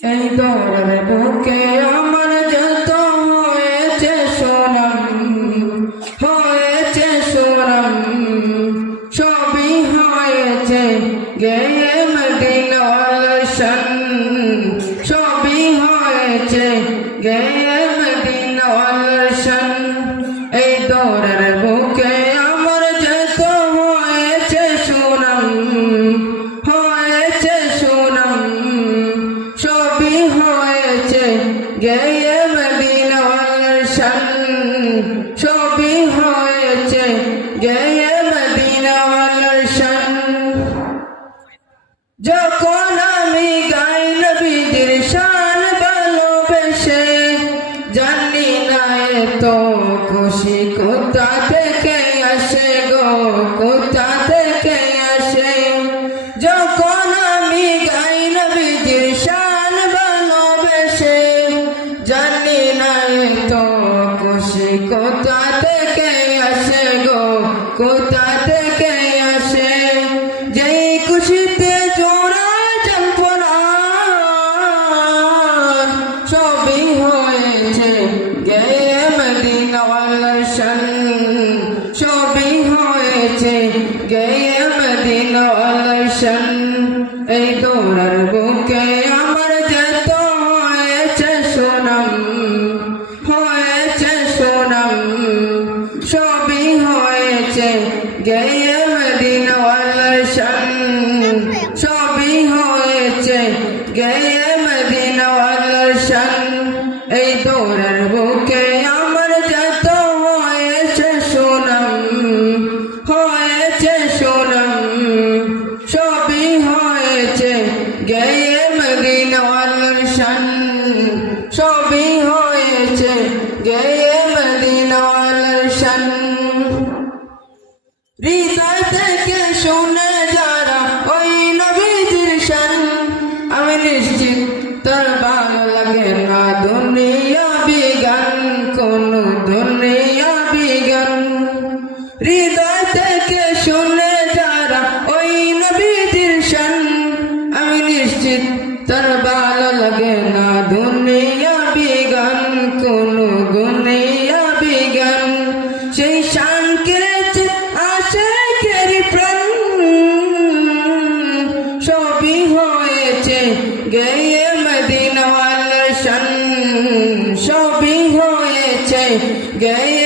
এই দৌড়ের বুকে আমার যত হয়েছে সোনাম, হয়েছে সোনাম, সবই হয়েছে গেয়ে মদিনার শান, সবই হয়েছে গেয়ে মদিনার শান। এই দৌড়ের বুকে আমার যত হয়েছে সোনাম, হয়েছে সোনাম, সবই হয়েছে গেয়ে মদিনার শান, সবই হয়েছে গেয়ে মদিনার শান। যখন আমি গাই নবীজির শান ভালোবেসে, জানি না এত খুশি কোথা থেকে আসে গো, কোথা থেকে আসে। যখন আমি গাই নবীজির শান ভালোবেসে, জানি না এত খুশি কোথা থেকে আসে গো, কোথা থেকে আসে। যেই খুশিতে জোড়া জল্পনা, সবই হয়েছে গেয়ে মদিনার শান, সবই হয়েছে গেয়ে মদিনার শান। এই দৌড়ার বুকে আমার যত হয়েছে সোনাম, হয়েছে সোনাম, সবই হয়েছে গেয়ে মদিনার শান, সবই হয়েছে গেয়ে মদিনার শান। এই দৌড়ার বুকে আমার যত হয়েছে সোনাম, হয়েছে সোনাম, সবই হয়েছে গেয়ে মদিনার শান, সবই হয়েছে গেয়ে মদিনার শান। হৃদয় থেকে শুনে যারা ওই নবীজির শান, আমি নিশ্চিত তার ভালো লাগে না দুনিয়া বিগান, কোন দুনিয়া বিগান। হৃদয় থেকে শুনে যারা ওই নবীজির শান, আমি নিশ্চিত তার ভালো লাগে না দুনিয়া বিগান, কোন দুনিয়া বিগান। সেই শান কেড়েছে আশিকেরি প্রাণ, সবই হয়েছে গেয়ে মদিনার শান, সবই হয়েছে গেয়ে